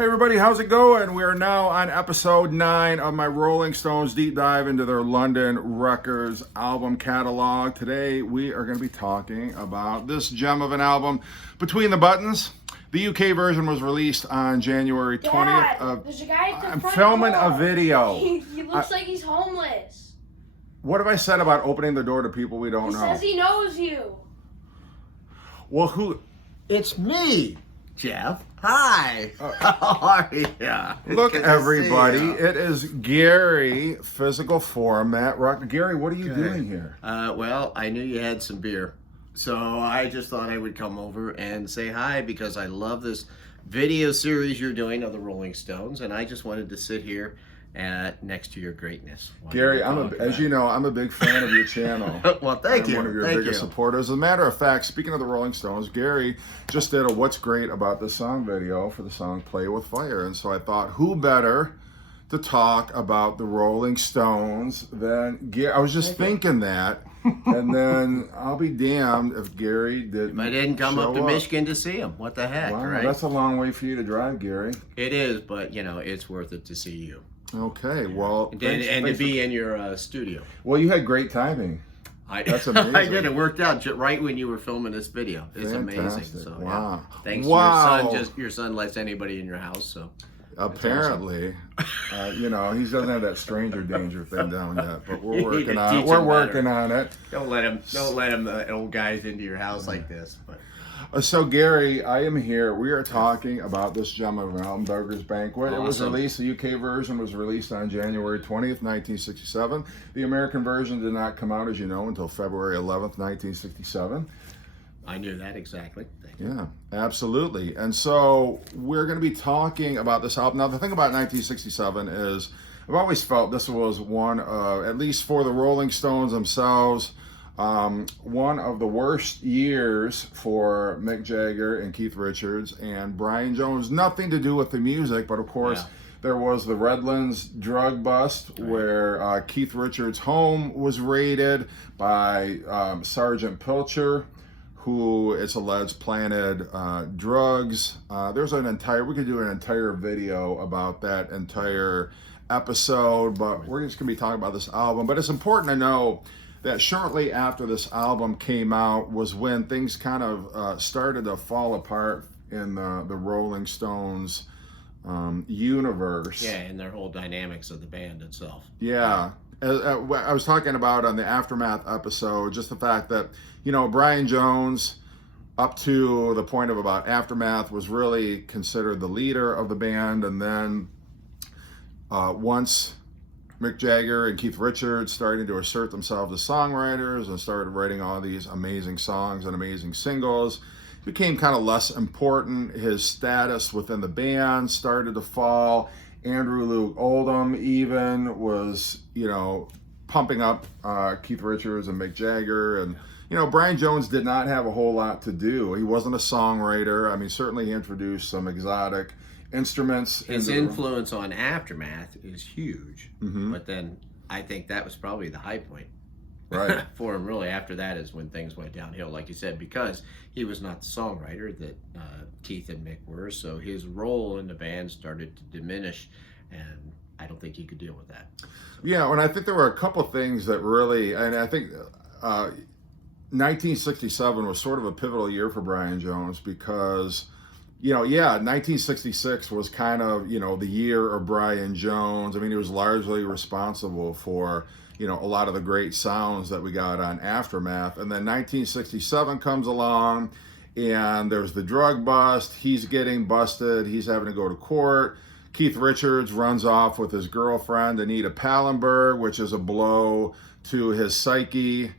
Hey everybody, how's it going? We are now on episode 9 of my Rolling Stones deep dive into their London Records album catalog. Today we are going to be talking about this gem of an album, Between the Buttons. The UK version was released on January 20th. Dad, there's a guy at the I'm front filming door. a video. He looks like he's homeless. What have I said about opening the door to people we don't He know? says he knows you. Well, who? It's me, Jeff. Hi. How are you? Look, Good to everybody, see you. it is Gary, physical form, Matt Rock. Gary, what are you Good. doing here? Well, I knew you had some beer, so I just thought I would come over and say hi because I love this video series you're doing of the Rolling Stones, and I just wanted to sit here next to your greatness. while Gary, you were talking as you know, I'm a big fan of your channel. Well, thank I'm you. one of your Thank biggest you. supporters. As a matter of fact, speaking of the Rolling Stones, Gary just did a What's Great About This Song video for the song Play With Fire. And so I thought, who better to talk about the Rolling Stones than Gary? I was just thinking that. And then I'll be damned if Gary didn't. I didn't come up show to Michigan to see him. What the heck, Wow, right? that's a long way for you to drive, Gary. It is, but it's worth it to see you. Okay, well, And, thanks- and to thanks be in your studio. well, you had great timing. That's amazing. I did. It worked out right when you were filming this video. It's amazing. Fantastic. So, Wow. Thanks Wow. to your son. Your son lets anybody in your house. So Apparently, he doesn't have that stranger danger thing down yet, but we're You need working to on it. teach We're him working better. on it. don't let him old guys into your house like this. But So, Gary, I am here. We are talking about this gem of an album, Beggars Banquet. It was Awesome. released, the UK version was released on January 20th, 1967. The American version did not come out, as you know, until February 11th, 1967. I knew that exactly. Thank you. Yeah, absolutely. And so we're going to be talking about this album. Now, the thing about 1967 is I've always felt this was one of, at least for the Rolling Stones themselves, one of the worst years for Mick Jagger and Keith Richards and Brian Jones. Nothing to do with the music, but of course, Yeah. there was the Redlands drug bust where Keith Richards' home was raided by Sergeant Pilcher, who it's alleged planted drugs. We could do an entire video about that entire episode, but we're just gonna be talking about this album. But it's important to know that shortly after this album came out was when things kind of started to fall apart in the Rolling Stones universe. Yeah, and their whole dynamics of the band itself. Yeah. I was talking about on the Aftermath episode, just the fact that, Brian Jones, up to the point of about Aftermath, was really considered the leader of the band. And then once Mick Jagger and Keith Richards started to assert themselves as songwriters and started writing all these amazing songs and amazing singles, it became kind of less important. His status within the band started to fall. Andrew Luke Oldham even was, pumping up Keith Richards and Mick Jagger. And, Brian Jones did not have a whole lot to do. He wasn't a songwriter. I mean, certainly he introduced some exotic instruments. His into- influence on Aftermath is huge. Mhm. But then I think that was probably the high point. Right. For him, really, after that is when things went downhill, like you said, because he was not the songwriter that Keith and Mick were, so his role in the band started to diminish, and I don't think he could deal with that. Yeah, and I think there were a couple of things that really, and I think 1967 was sort of a pivotal year for Brian Jones because, 1966 was kind of, the year of Brian Jones. I mean, he was largely responsible for, a lot of the great sounds that we got on Aftermath. And then 1967 comes along and there's the drug bust. He's getting busted. He's having to go to court. Keith Richards runs off with his girlfriend, Anita Pallenberg, which is a blow to his psyche.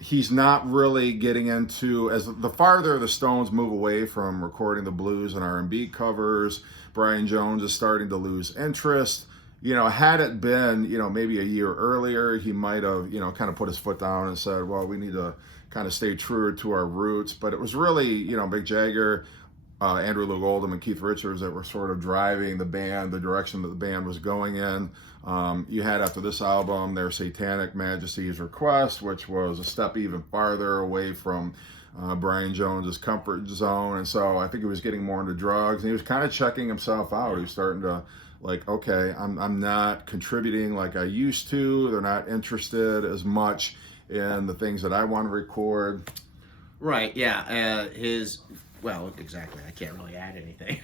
He's not really getting into, as the farther the Stones move away from recording the blues and R&B covers, Brian Jones is starting to lose interest. Had it been, maybe a year earlier, he might have, kind of put his foot down and said, well, we need to kind of stay true to our roots. But it was really, Mick Jagger, Andrew Luke Oldham, and Keith Richards that were sort of driving the band, the direction that the band was going in. You had after this album their Satanic Majesty's Request, which was a step even farther away from Brian Jones's comfort zone, and so I think he was getting more into drugs, and he was kind of checking himself out. He was starting to like, okay, I'm not contributing like I used to. They're not interested as much in the things that I want to record. Right, yeah. Well, exactly. I can't really add anything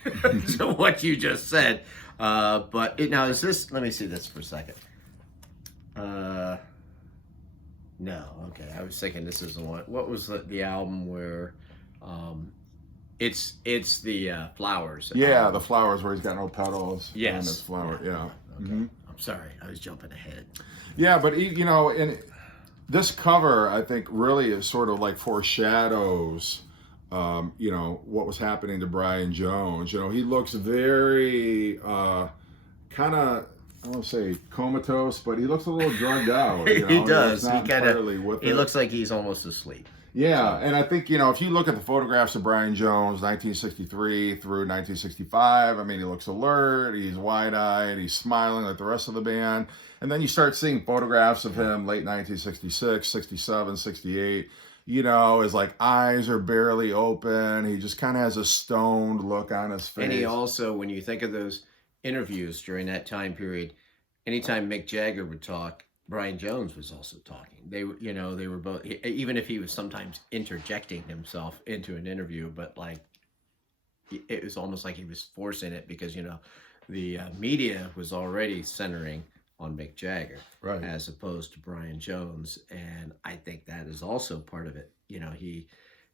to what you just said. Now, is this, let me see this for a second. No, okay. I was thinking this is the one. What was the album where it's the Flowers? Yeah, the Flowers where he's got no petals. Yes. And his flower, yeah. Okay. Mhm. I'm sorry. I was jumping ahead. Yeah, but you know, in this cover, I think really is sort of like foreshadows, you know, what was happening to Brian Jones. You know, he looks very kind of, I won't say comatose, but he looks a little drugged out. You know? He does. Not entirely with He it. looks like he's almost asleep. Yeah, and I think, you know, if you look at the photographs of Brian Jones, 1963 through 1965, I mean, he looks alert, he's wide-eyed, he's smiling like the rest of the band. And then you start seeing photographs of him late 1966, 67, 68. You know, his like eyes are barely open. He just kind of has a stoned look on his face. And he also, when you think of those interviews during that time period, anytime Mick Jagger would talk, Brian Jones was also talking. They were both, even if he was sometimes interjecting himself into an interview, but like, it was almost like he was forcing it because, you know, the media was already centering on Mick Jagger, Right. as opposed to Brian Jones. And I think that is also part of it. You know, he,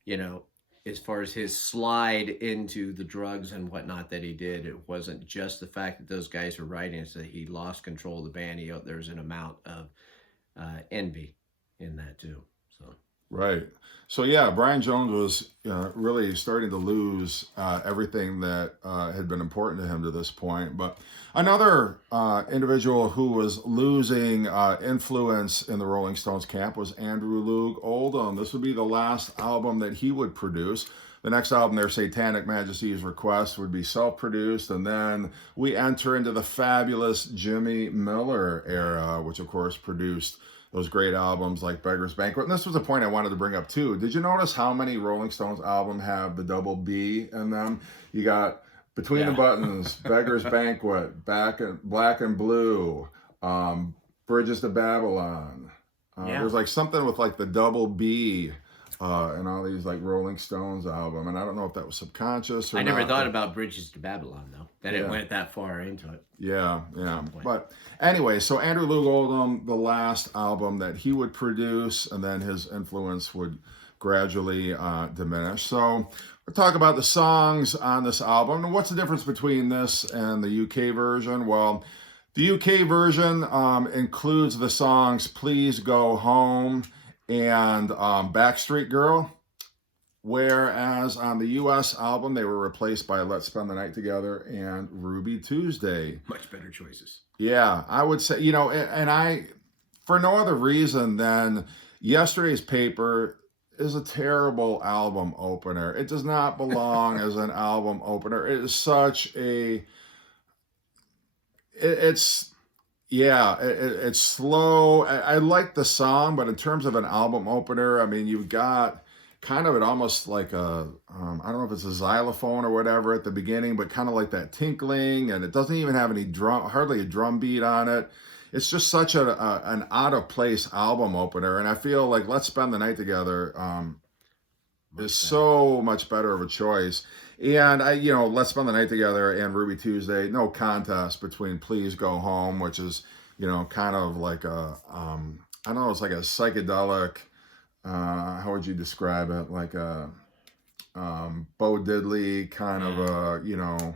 you know, as far as his slide into the drugs and whatnot that he did, it wasn't just the fact that those guys were writing, it's that he lost control of the band. There's an amount of envy in that too. So Right. So yeah, Brian Jones was really starting to lose everything that had been important to him to this point. But another individual who was losing influence in the Rolling Stones camp was Andrew Loog Oldham. This would be the last album that he would produce. The next album, their Satanic Majesty's Request, would be self-produced, and then we enter into the fabulous Jimmy Miller era, which of course produced those great albums like Beggar's Banquet. And this was a point I wanted to bring up too. Did you notice how many Rolling Stones albums have the double B in them? You got Between the Buttons, Beggar's Banquet, Black and Blue, Bridges to Babylon. There's like something with like the double B and all these like Rolling Stones album. And I don't know if that was subconscious or I never not, thought but- about Bridges to Babylon though, that it went that far into it. Yeah. But anyway, so Andrew Loog Oldham, the last album that he would produce, and then his influence would gradually diminish. So we'll talk about the songs on this album. And what's the difference between this and the UK version? Well, the UK version includes the songs Please Go Home and Backstreet Girl. Whereas on the US album, they were replaced by Let's Spend the Night Together and Ruby Tuesday. Much better choices. Yeah, I would say, you know, and I, for no other reason than Yesterday's Paper is a terrible album opener. It does not belong as an album opener. It is such a, it's slow. I like the song, but in terms of an album opener, I mean, you've got kind of it almost like a, I don't know if it's a xylophone or whatever at the beginning, but kind of like that tinkling, and it doesn't even have any hardly a drum beat on it. It's just such an out of place album opener, and I feel like Let's Spend the Night Together is so much better of a choice. And Let's Spend the Night Together and Ruby Tuesday, no contest between Please Go Home, which is, kind of like a, I don't know, it's like a psychedelic, how would you describe it? Like a Bo Diddley kind of a,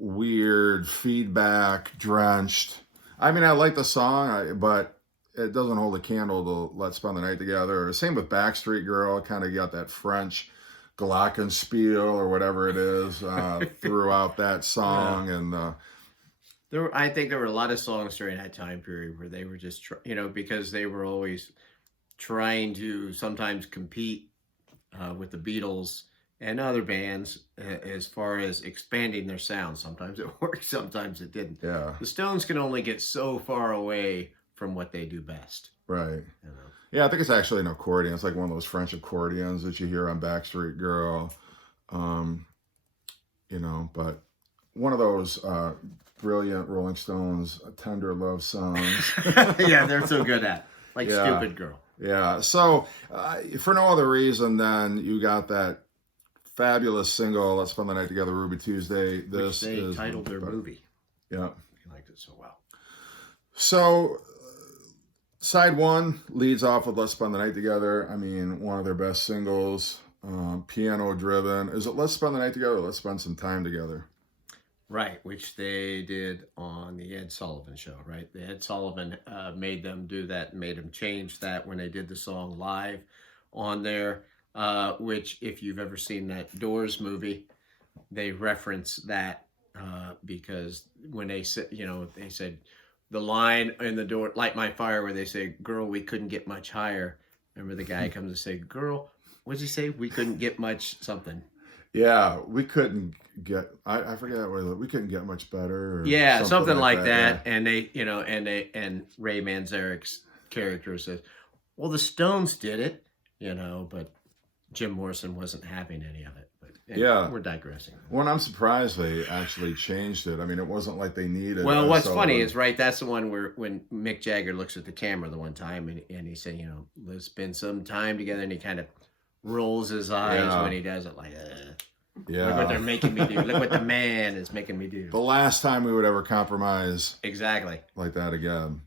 weird feedback drenched. I mean, I like the song, but it doesn't hold a candle to Let's Spend the Night Together. Same with Backstreet Girl, kind of got that French glockenspiel or whatever it is throughout that song. And I think there were a lot of songs during that time period where they were just, because they were always trying to sometimes compete with the Beatles and other bands as far as expanding their sound. Sometimes it worked, sometimes it didn't. yeah, The Stones can only get so far away from what they do best. Right. You know? Yeah, I think it's actually an accordion. It's like one of those French accordions that you hear on Backstreet Girl. Um, but one of those brilliant Rolling Stones tender love songs. Yeah, they're so good at like Yeah. Stupid Girl. Yeah. So for no other reason than you got that fabulous single, Let's Spend the Night Together, Ruby Tuesday. Which they titled their movie. Yeah. He liked it so well. So side one leads off with Let's Spend the Night Together. I mean, one of their best singles, piano driven. Is it Let's Spend the Night Together or Let's Spend Some Time Together? Right, which they did on the Ed Sullivan Show, right? The Ed Sullivan made them do that, made them change that when they did the song live on there, which if you've ever seen that Doors movie, they reference that because when they said, they said the line in the door, Light My Fire, where they say, girl, we couldn't get much higher. Remember the guy comes to say, girl, what does he say? We couldn't get much something. Yeah, we couldn't get. I forget what it was. We couldn't get much better. Or Yeah, something like that. yeah. And and Ray Manzarek's character says, "Well, the Stones did it, but Jim Morrison wasn't having any of it." But Yeah. we're digressing. Well, I'm surprised they actually changed it. I mean, it wasn't like they needed. Well, what's so- funny is, right, that's the one where when Mick Jagger looks at the camera the one time and he said, let's spend some time together, and he kind of rolls his eyes Yeah. when he does it, like, Yeah. look what they're making me do. Look what the man is making me do. The last time we would ever compromise Exactly. like that again.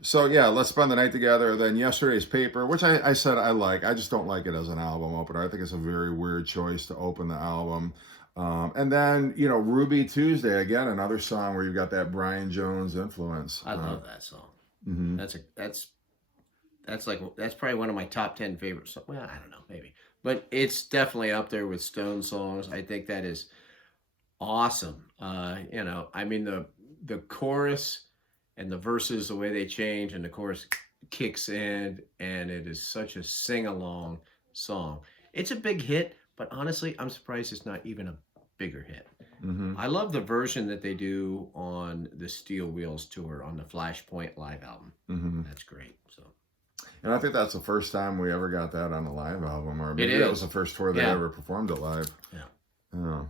So yeah, Let's Spend the Night Together. Then Yesterday's Paper, which I said I like. I just don't like it as an album opener. I think it's a very weird choice to open the album. And then Ruby Tuesday, again, another song where you've got that Brian Jones influence. I love that song. Mhm. That's probably one of my top 10 favorite songs. Well, I don't know, maybe, but it's definitely up there with Stone songs. I think that is awesome. I mean the chorus and the verses, the way they change, and the chorus kicks in, and it is such a sing-along song. It's a big hit, but honestly, I'm surprised it's not even a bigger hit. Mhm. I love the version that they do on the Steel Wheels tour on the Flashpoint live album. Mhm. That's great. So And I think that's the first time we ever got that on a live album, or maybe It that is. was the first tour they Yeah. ever performed it live. Yeah. Yeah.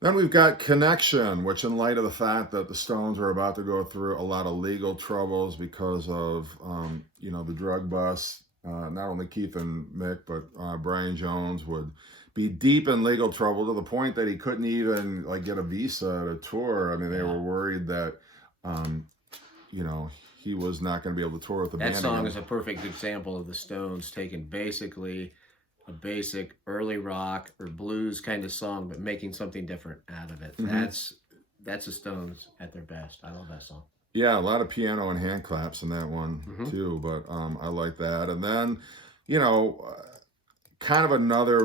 Then we've got Connection, which, in light of the fact that the Stones were about to go through a lot of legal troubles because of, the drug bust, not only Keith and Mick, but Brian Jones would be deep in legal trouble to the point that he couldn't even get a visa to tour. I mean, they were worried that, he was not going to be able to tour with the band. that song again. is a perfect example of the Stones taking basically a basic early rock or blues kind of song, but making something different out of it. Mhm. That's the Stones at their best. I love that song. Yeah, a lot of piano and hand claps in that one Mhm. too, but I like that. And then, kind of another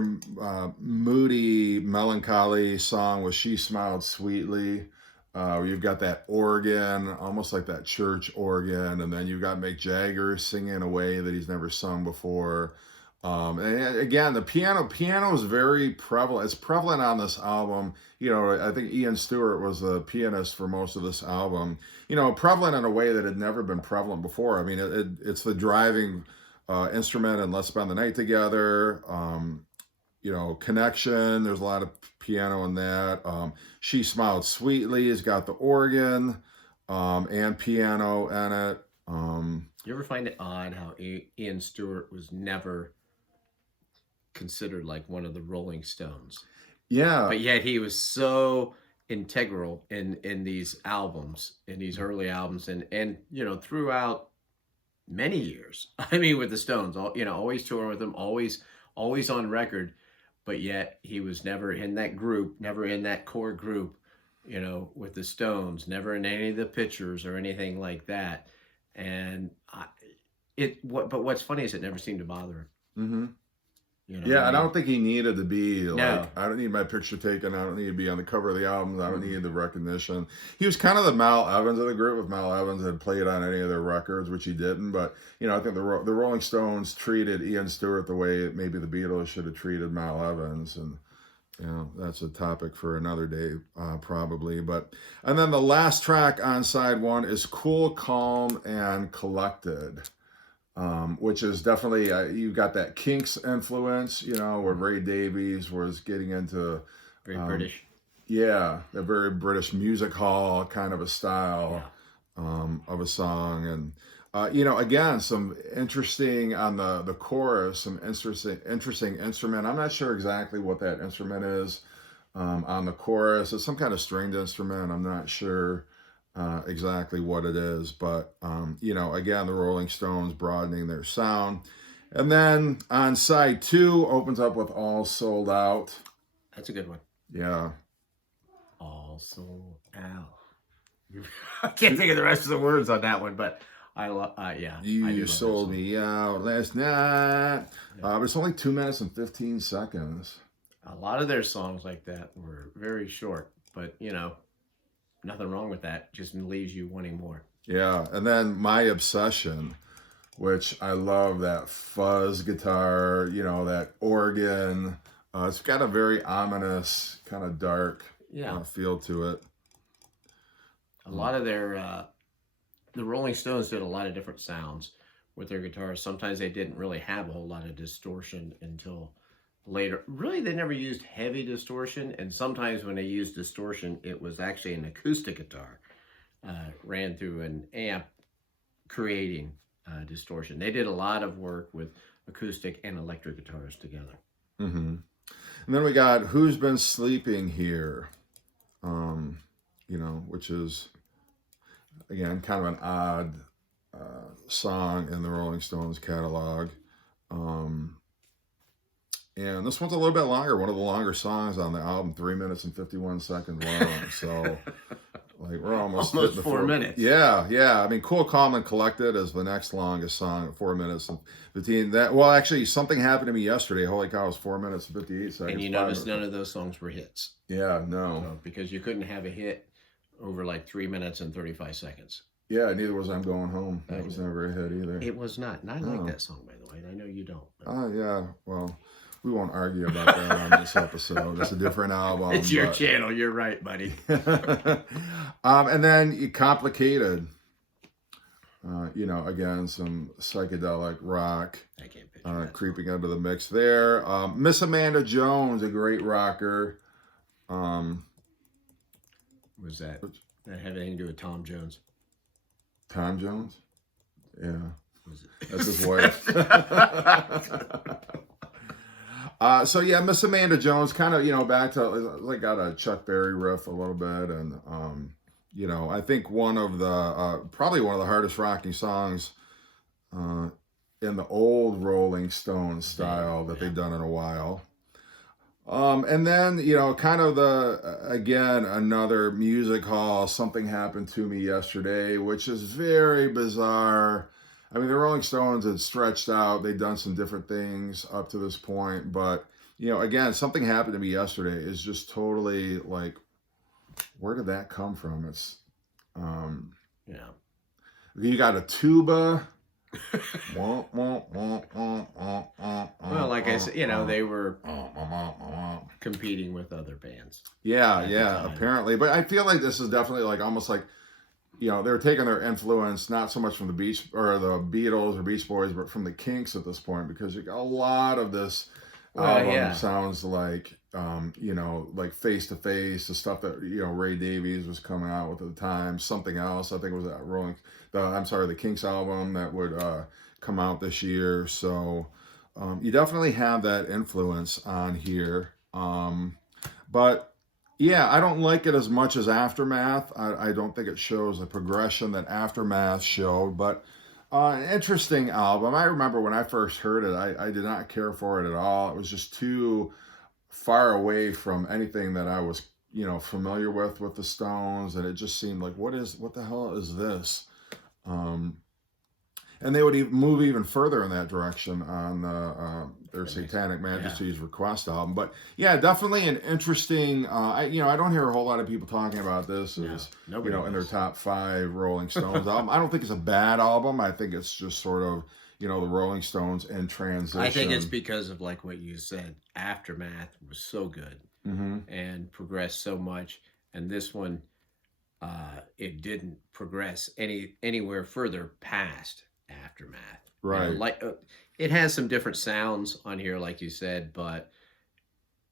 moody, melancholy song was She Smiled Sweetly. Where you've got that organ, almost like that church organ, and then you've got Mick Jagger singing in a way that he's never sung before. And again, the piano is very prevalent. It's prevalent on this album. I think Ian Stewart was the pianist for most of this album. Prevalent in a way that had never been prevalent before. I mean, it's the driving instrument in Let's Spend the Night Together. Connection. There's a lot of piano in that. She Smiled Sweetly has got the organ and piano in it. You ever find it odd how Ian Stewart was never considered like one of the Rolling Stones, Yeah. but yet he was so integral in these albums, in these early albums, and throughout many years. I mean, with the Stones, always touring with them, always on record, but yet he was never in that group, never in that core group, with the Stones, never in any of the pictures or anything like that. And but what's funny is it never seemed to bother him. Mm-hmm. You know Yeah, what I and I mean? don't think he needed to be like, No. I don't need my picture taken. I don't need to be on the cover of the albums. I don't need the recognition. He was kind of the Mal Evans of the group. If Mal Evans had played on any of their records, which he didn't, but I think the Rolling Stones treated Ian Stewart the way maybe the Beatles should have treated Mal Evans, and Yeah, that's a topic for another day, probably. But and then the last track on side one is "Cool, Calm, and Collected," which is definitely you've got that Kinks influence, where Ray Davies was getting into Very British. yeah, a very British music hall kind of a style Yeah. of a song, and again, some interesting on the chorus, some interesting instrument. I'm not sure exactly what that instrument is on the chorus. It's some kind of stringed instrument. I'm not sure exactly what it is, but again, the Rolling Stones broadening their sound, and then on side two opens up with "All Sold Out." That's a good one. Yeah. All sold out. I can't think of the rest of the words on that one, but I love. Yeah, I do You love that sold song. me out last night. But it's only 2 minutes and 15 seconds. A lot of their songs like that were very short, but nothing wrong with that. Just leaves you wanting more. Yeah. And then My Obsession, which I love that fuzz guitar, that organ. It's got a very ominous, kind of dark Yeah, feel to it. a lot of their the Rolling Stones did a lot of different sounds with their guitars. Sometimes they didn't really have a whole lot of distortion until later. Really, they never used heavy distortion, and sometimes when they used distortion, it was actually an acoustic guitar ran through an amp, creating distortion. They did a lot of work with acoustic and electric guitars together. Mm-hmm. And then we got "Who's Been Sleeping Here," which is, again, kind of an odd song in the Rolling Stones catalog. And this one's a little bit longer, one of the longer songs on the album, 3 minutes and 51 seconds long. So, like, we're almost hitting the 4 minutes. Yeah. I mean, "Cool, Calm, and Collected" is the next longest song at 4 minutes and 15. Well, actually, something happened to me yesterday. Holy cow, it was 4 minutes and 58 seconds. And you notice none of those songs were hits. Yeah, no. So, because you couldn't have a hit over like 3 minutes and 35 seconds. Yeah, neither was "I'm Going Home." That was never a hit either. It was not. And I like that song, by the way. And I know you don't. Oh, yeah. Well, we won't argue about that on this episode. It's a different album. It's your channel. You're right, buddy. And then "Complicated." Again, some psychedelic rock I can't picture that. creeping into the mix there. Miss Amanda Jones, a great rocker. Was that have anything to do with Tom Jones? Tom Jones? Yeah. Was it? That's his wife. So yeah, Miss Amanda Jones, kind of, back to, like, got a Chuck Berry riff a little bit. And, I think probably one of the hardest rocking songs in the old Rolling Stones style that they've done in a while. And then, kind of again, another music hall, "Something Happened to Me Yesterday," which is very bizarre. I mean, the Rolling Stones had stretched out. They'd done some different things up to this point. But, again, "Something Happened to Me Yesterday" is just totally like, where did that come from? It's, Yeah. you got a tuba. Well, like I said, they were competing with other bands. Yeah, at the yeah, time. apparently. But I feel like this is definitely like almost like, they're taking their influence not so much from the Beatles or Beach Boys, but from the Kinks at this point, because you got a lot of this album sounds like, like Face to Face, the stuff that Ray Davies was coming out with at the time. Something Else, I think it was that the Kinks album that would come out this year. So you definitely have that influence on here. But yeah, I don't like it as much as Aftermath. I don't think it shows the progression that Aftermath showed, but an interesting album. I remember when I first heard it, I did not care for it at all. It was just too far away from anything that I was, familiar with the Stones, and it just seemed like, what the hell is this? And they would move even further in that direction on their Satanic Majesty's Request album. But yeah, definitely an interesting. I don't hear a whole lot of people talking about this as nobody in their does. top 5 Rolling Stones album. I don't think it's a bad album. I think it's just sort of the Rolling Stones in transition. I think it's because of like what you said. Aftermath was so good. Mm-hmm. and progressed so much. And this one, it didn't progress anywhere further past Aftermath. You know, Right. like it has some different sounds on here, like you said, but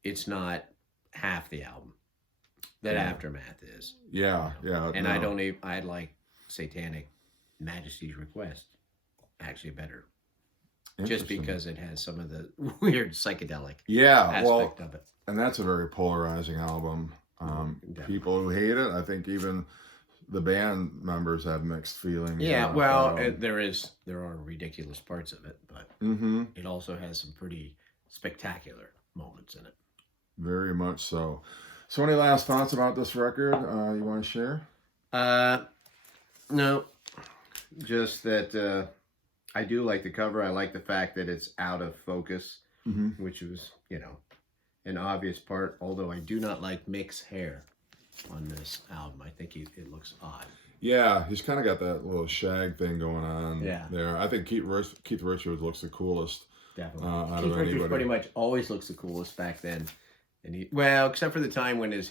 it's not half the album that Yeah. Aftermath is. Yeah. Yeah. And no. I don't even. I like Satanic Majesty's Request actually better, just Interesting. because it has some of the weird psychedelic Yeah. Well, aspect of it. and that's a very polarizing album. Definitely. People who hate it, I think even the band members have mixed feelings. Yeah, well, there are ridiculous parts of it, but Mm-hmm. it also has some pretty spectacular moments in it. Very much so. So, any last thoughts about this record you want to share? No, just that I do like the cover. I like the fact that it's out of focus, Mm-hmm. which was, an obvious part. Although I do not like Mick's hair on this album. I think it looks odd. Yeah, he's kind of got that little shag thing going on Yeah. there. I think Keith Richards looks the coolest. Definitely. Out Keith of Richards anybody. pretty much always looks the coolest back then. And well, except for the time when his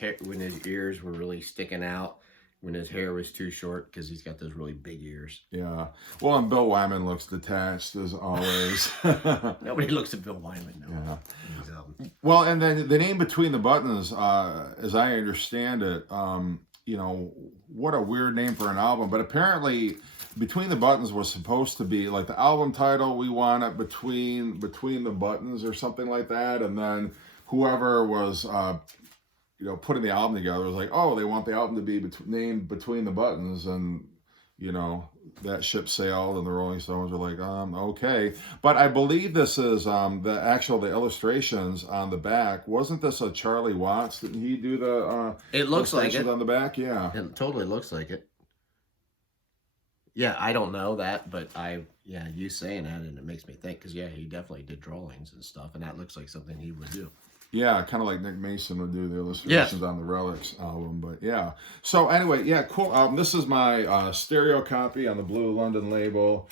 ears were really sticking out, when his hair was too short, because he's got those really big ears. Yeah. Well, and Bill Wyman looks detached as always. Nobody looks at Bill Wyman now. Yeah. in his album. Well, and then the name Between the Buttons, as I understand it, what a weird name for an album. But apparently, Between the Buttons was supposed to be like the album title. We want it between the buttons or something like that. And then whoever was, putting the album together was like, oh, they want the album to be named Between the Buttons, and that ship sailed, and the Rolling Stones were like, okay. But I believe this is the illustrations on the back. Wasn't this a Charlie Watts? Didn't he do the It looks like illustrations it. on the back? Yeah. It totally looks like it. Yeah, I don't know that, but you saying that, and it makes me think, because he definitely did drawings and stuff, and that looks like something he would do. Yeah, kind of like Nick Mason would do the illustrations on the Relics album. But yeah. So anyway, yeah, cool album. This is my stereo copy on the Blue London label.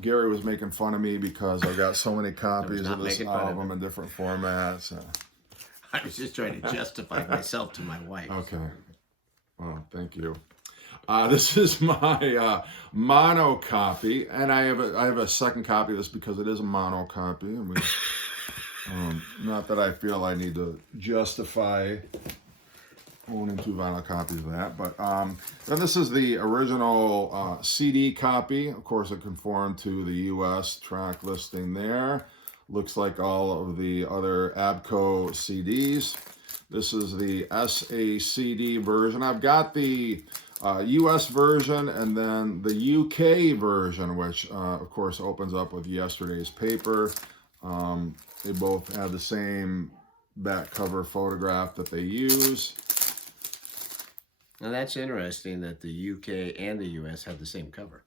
Gary was making fun of me because I got so many copies not of this making fun of album in different formats. I was just trying to justify myself to my wife. Okay. Well, thank you. This is my mono copy, and I have a second copy of this because it is a mono copy. And we, not that I feel I need to justify owning 2 vinyl copies of that, but then this is the original CD copy. Of course, it conformed to the U.S. track listing there. Looks like all of the other ABKCO CDs. This is the SACD version. I've got the US version and then the UK version, which of course opens up with Yesterday's Paper. They both have the same back cover photograph that they use. Now that's interesting that the UK and the US have the same cover.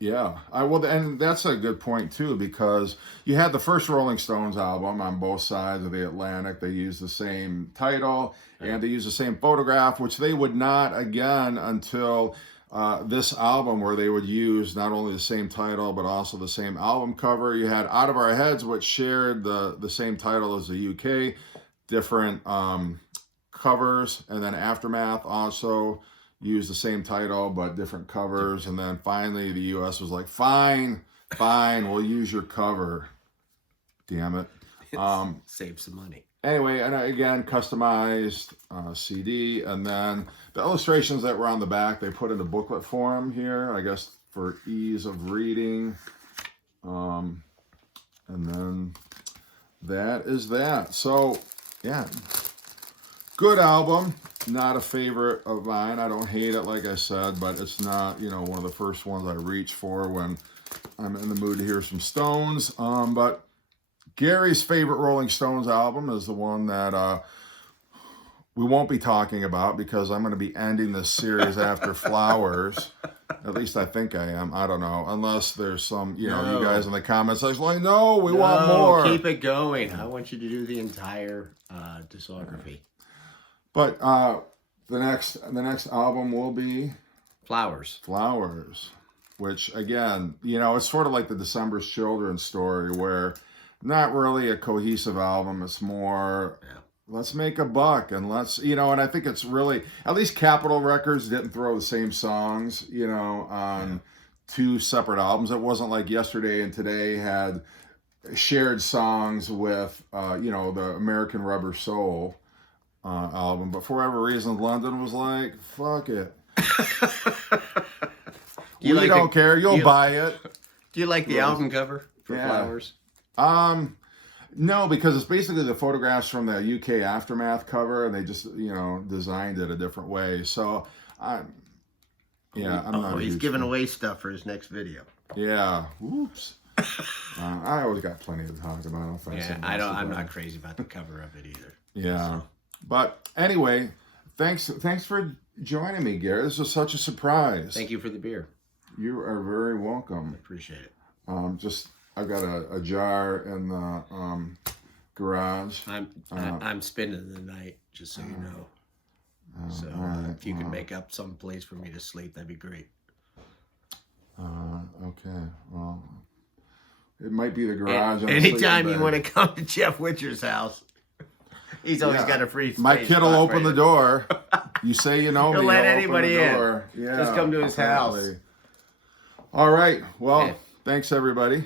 Yeah, and that's a good point too, because you had the first Rolling Stones album on both sides of the Atlantic. They used the same title and they used the same photograph, which they would not again until this album, where they would use not only the same title but also the same album cover. You had Out of Our Heads, which shared the same title as the UK, different covers, and then Aftermath also used the same title but different covers. And then finally the US was like, fine, we'll use your cover, damn it. Save some money. Anyway, and again, customized CD, and then the illustrations that were on the back they put into booklet form here, I guess for ease of reading. And then that is that. So yeah, good album. Not a favorite of mine. I don't hate it, like I said, but it's not, one of the first ones I reach for when I'm in the mood to hear some Stones. But Gary's favorite Rolling Stones album is the one that we won't be talking about, because I'm going to be ending this series after Flowers. At least I think I am. I don't know. Unless there's some, you guys in the comments like, no, we want more. Keep it going. I want you to do the entire discography. But the next album will be Flowers, which again, it's sort of like the December's Children story, where not really a cohesive album. It's more let's make a buck, and let's, you know, and I think it's really, at least Capitol Records didn't throw the same songs, you know, on two separate albums. It wasn't like Yesterday and Today had shared songs with, you know, the American Rubber Soul album, but for whatever reason, London was like, fuck it. We don't care. You'll buy it. Do you like the album cover for Yeah. Flowers? No, because it's basically the photographs from the UK Aftermath cover, and they just, you know, designed it a different way. So, I'm not. He's giving away stuff for his next video. Yeah. Whoops. I always got plenty to talk about. Yeah, I'm not crazy about the cover of it either. Yeah, but anyway, thanks for joining me, Gary. This was such a surprise. Thank you for the beer. You are very welcome. Appreciate it. I've got a jar in the garage. I'm spending the night, just so you know. So if you can make up some place for me to sleep, that'd be great. Okay. Well, it might be the garage. Anytime you want to come to Jeff Witcher's house, he's always got a free space. My kid will open the door. You say you know me. He'll let open anybody the in. door. Yeah, Just come to his house. All right. Well, thanks everybody.